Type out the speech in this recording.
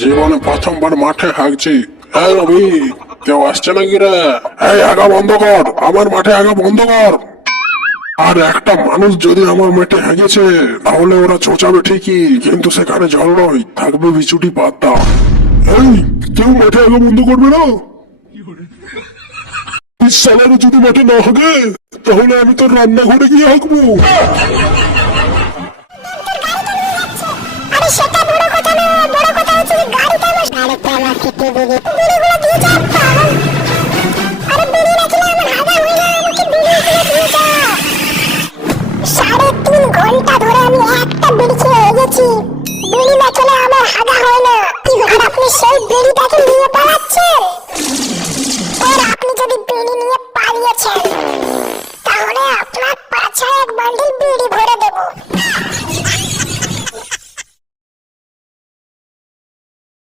জীবনে প্রথমবার মাঠে হাঁকছি। এই রবি, কেউ আসছে নাকি রে? এই হাগা বন্ধ কর, আমার মাঠে হাগা বন্ধ কর। আর একটা মানুষ যদি আমার মাঠে হাগেছে তাহলে ওরা চোচাবে ঠিকই, কিন্তু সেখানে জল নয়, থাকবে বিচুটি পাতা। এই, কেউ মাঠে হাগা বন্ধ করবে না? সালারে যদি মাঠে না হাগে তাহলে আমি তোর রান্নাঘরে গিয়ে হাঁকবো। আরে সেটা বড় কথা না, বড় কথা হচ্ছে যে গাড়িতে আমার খেতে দিবি, বিড়িগুলো দিয়ে যা পাগল। আরে বিড়ি না খেলে আমার হাগা হয় না, আমাকে বিড়িগুলো দিয়ে যা। 3.5 ঘন্টা ধরে আমি একটা বিড়ি খেয়ে গেছি, বিড়ি না খেলে আমার হাগা হয় না। আর আপনি সেই বিড়িটাকে নিয়ে পালাচ্ছেন।